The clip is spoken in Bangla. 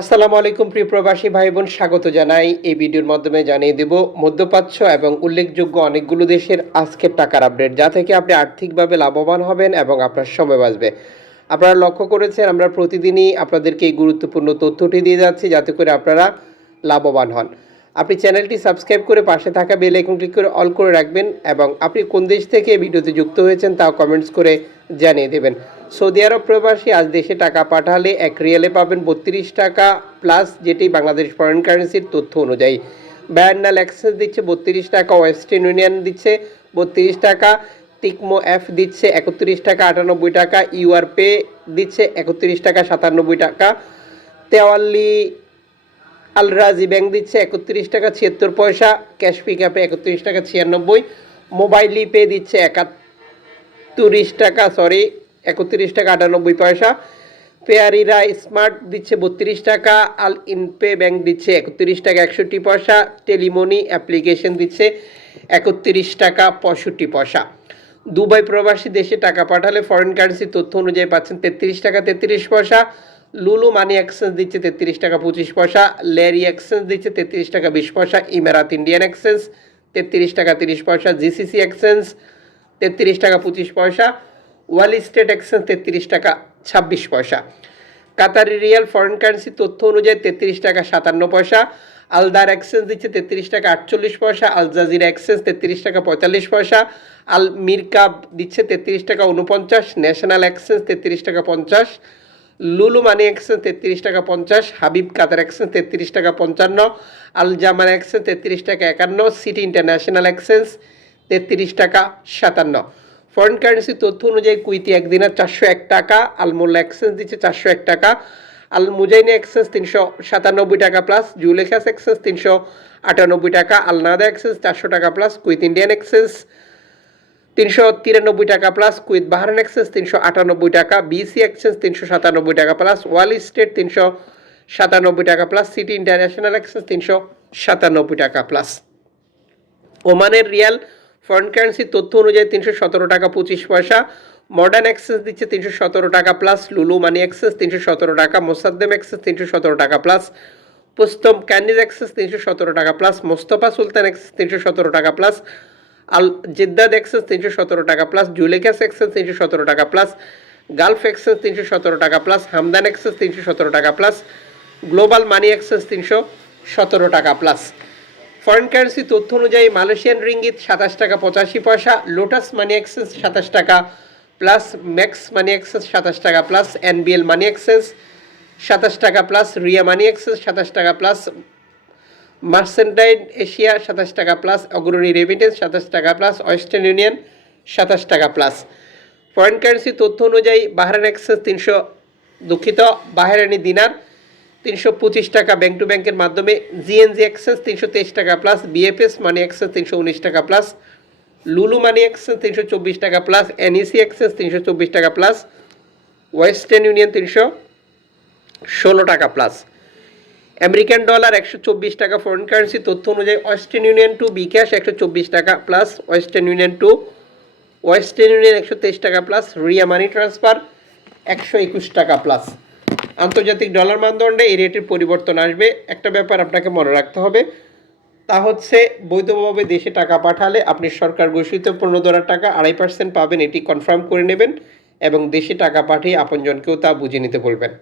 আসসালামু আলাইকুম, প্রিয় প্রবাসী ভাই বোন স্বাগত জানাই। এই ভিডিওর মাধ্যমে জানিয়ে দেব, মধ্যপ্রাচ্য এবং উল্লেখযোগ্য অনেকগুলো দেশের আজকের টাকার আপডেট, যা থেকে আপনি আর্থিকভাবে লাভবান হবেন এবং আপনার সময় বাঁচবে। আপনারা লক্ষ্য করেছেন, আমরা প্রতিদিনই আপনাদেরকে এই গুরুত্বপূর্ণ তথ্যটি দিয়ে যাচ্ছি, যাতে করে আপনারা লাভবান হন। আপনি চ্যানেলটি সাবস্ক্রাইব করে পাশে থাকা বেল আইকন ক্লিক করে অল করে রাখবেন এবং আপনি কোন দেশ থেকে ভিডিওতে যুক্ত হয়েছেন তাও কমেন্টস করে জানিয়ে দেবেন। সৌদি আরব প্রবাসী আজ দেশে টাকা পাঠালে এক রিয়ালে পাবেন বত্রিশ টাকা প্লাস যেটি বাংলাদেশ ফরেন কারেন্সির তথ্য অনুযায়ী। ব্যান্ডাল অ্যাক্সেস দিচ্ছে বত্রিশ টাকা ওয়েস্টার্ন ইউনিয়ন দিচ্ছে বত্রিশ টাকা টিকমো অ্যাপ দিচ্ছে একত্রিশ টাকা, আটানব্বই টাকা ইউআর পে দিচ্ছে একত্রিশ টাকা, সাতানব্বই টাকা। তেওয়াল্লি আলরাজি ব্যাংক দিচ্ছে একত্রিশ টাকা ছিয়াত্তর পয়সা, ক্যাশ পিক অ্যাপে একত্রিশ টাকা ছিয়ানব্বই, মোবাইল পে দিচ্ছে একাত্তরিশ টাকা, সরি, একত্রিশ টাকা আটানব্বই পয়সা, পেয়ারিরা স্মার্ট দিচ্ছে বত্রিশ টাকা আল ইনপে ব্যাংক দিচ্ছে একত্রিশ টাকা একষট্টি পয়সা, টেলিমনি অ্যাপ্লিকেশন দিচ্ছে একত্রিশ টাকা পঁয়ষট্টি পয়সা। দুবাই প্রবাসী দেশে টাকা পাঠালে ফরেন কারেন্সি তথ্য অনুযায়ী পাচ্ছেন তেত্রিশ টাকা তেত্রিশ পয়সা লুলু মানি এক্সচেঞ্জ দিচ্ছে তেত্রিশ টাকা পঁচিশ পয়সা লেরি এক্সচেঞ্জ দিচ্ছে তেত্রিশ টাকা বিশ পয়সা ইমারাত ইন্ডিয়ান এক্সচেঞ্জ তেত্রিশ টাকা তিরিশ পয়সা জিসিসি এক্সচেঞ্জ তেত্রিশ টাকা পঁচিশ পয়সা ওয়াল স্টেট এক্সচেঞ্জ তেত্রিশ টাকা ছাব্বিশ পয়সা কাতারি রিয়াল ফরেন কারেন্সি তথ্য অনুযায়ী তেত্রিশ টাকা সাতান্ন পয়সা আলদার এক্সচেঞ্জ দিচ্ছে তেত্রিশ টাকা আটচল্লিশ পয়সা আল জাজিরা এক্সচেঞ্জ তেত্রিশ টাকা পঁয়তাল্লিশ পয়সা আল মিরকাব দিচ্ছে তেত্রিশ টাকা উনপঞ্চাশ ন্যাশনাল এক্সচেঞ্জ তেত্রিশ টাকা পঞ্চাশ লুলু মানি এক্সচেঞ্জ তেত্রিশ টাকা পঞ্চাশ, হাবিব কাতার এক্সচেঞ্জ তেত্রিশ টাকা পঞ্চান্ন, আল জামান তেত্রিশ টাকা একান্ন, সিটি ইন্টারন্যাশনাল এক্সচেঞ্জ তেত্রিশ টাকা সাতান্ন। ফরেন কারেন্সি তথ্য অনুযায়ী কুইতি একদিনের চারশো এক টাকা আল মোল্লা এক্সচেঞ্জ দিচ্ছে চারশো এক টাকা, আল মুজাইনি এক্সচেঞ্জ তিনশো সাতানব্বই টাকা প্লাস, জুলেখাস এক্সচেঞ্জ তিনশো আটানব্বই টাকা, আল নাদা এক্সচেঞ্জ চারশো টাকা প্লাস, কুইত ইন্ডিয়ান এক্সচেঞ্জ তিনশো তিরানব্বই টাকা প্লাস কুইত বাহারান এক্সচেঞ্জ তিনশো আটানব্বই টাকা বিসি এক্সচেঞ্জ তিনশো সাতানব্বই টাকা প্লাস ওয়াল স্টেট তিনশো সাতানব্বই টাকা প্লাস সিটি ইন্টারন্যাশনাল এক্সচেঞ্জ তিনশো সাতানব্বই টাকা প্লাস ওমানের রিয়াল ফরেন কারেন্সি তথ্য অনুযায়ী তিনশো সতেরো টাকা পঁচিশ পয়সা মডার্ন এক্সেস দিচ্ছে তিনশো সতেরো টাকা প্লাস লুলু মানি এক্সেস তিনশো সতেরো টাকা মোসাদ্দেম এক্সেস তিনশো সতেরো টাকা প্লাস পুস্তম ক্যান্ডিজ এক্সেস তিনশো সতেরো টাকা প্লাস মোস্তফা সুলতান এক্সেস তিনশো সতেরো টাকা প্লাস আল জিদ্দাদ এক্সেস তিনশো সতেরো টাকা প্লাস জুলেখাস এক্সেস তিনশো সতেরো টাকা প্লাস গালফ এক্সেস তিনশো সতেরো টাকা প্লাস হামদান এক্সেস তিনশো সতেরো টাকা প্লাস গ্লোবাল মানি এক্সেস তিনশো সতেরো টাকা প্লাস। ফরেন কারেন্সি তথ্য অনুযায়ী মালয়েশিয়ান রিঙ্গিত সাতাশ টাকা পঁচাশি পয়সা, লোটাস মানি এক্সচেঞ্জ সাতাশ টাকা প্লাস ম্যাক্স মানি এক্সচেঞ্জ সাতাশ টাকা প্লাস এনবিএল মানি এক্সচেঞ্জ সাতাশ টাকা প্লাস রিয়া মানি এক্সচেঞ্জ সাতাশ টাকা প্লাস মার্সেন্টাইন এশিয়া সাতাশ টাকা প্লাস, অগ্রণী রেমিটেন্স সাতাশ টাকা প্লাস, ওয়েস্টার্ন ইউনিয়ন সাতাশ টাকা প্লাস। ফরেন কারেন্সি তথ্য অনুযায়ী বাহরান এক্সচেঞ্জ তিনশো দুঃখিত বাহরানি দিনার তিনশো পঁচিশ টাকা ব্যাংক টু ব্যাংকের মাধ্যমে জিএনজি এক্সচেঞ্জ তিনশো তেইশ টাকা প্লাস বিএফএস মানি এক্সচেঞ্জ তিনশো উনিশ টাকা প্লাস লুলু মানি এক্সচেঞ্জ তিনশো চব্বিশ টাকা প্লাস এনইসি এক্সচেঞ্জ তিনশো চব্বিশ টাকা প্লাস ওয়েস্টার্ন ইউনিয়ন তিনশো ষোলো টাকা প্লাস। আমেরিকান ডলার একশো চব্বিশ টাকা ফরেন কারেন্সি তথ্য অনুযায়ী ওয়েস্টার্ন ইউনিয়ন টু বিকাশ একশো চব্বিশ টাকা plus Western Union to Western Union একশো তেইশ টাকা প্লাস রিয়া মানি ট্রান্সফার একশো একুশ টাকা প্লাস আন্তর্জাতিক ডলার মানদণ্ডে এই রেটের পরিবর্তন আসবে। একটা ব্যাপার আপনাকে মনে রাখতে হবে, তা হচ্ছে বৈধভাবে দেশে টাকা পাঠালে আপনি সরকার ঘোষিত পনেরো ডলার টাকা আড়াই পার্সেন্ট পাবেন, এটি কনফার্ম করে নেবেন এবং দেশে টাকা পাঠিয়ে আপনজনকেও তা বুঝে নিতে বলবেন।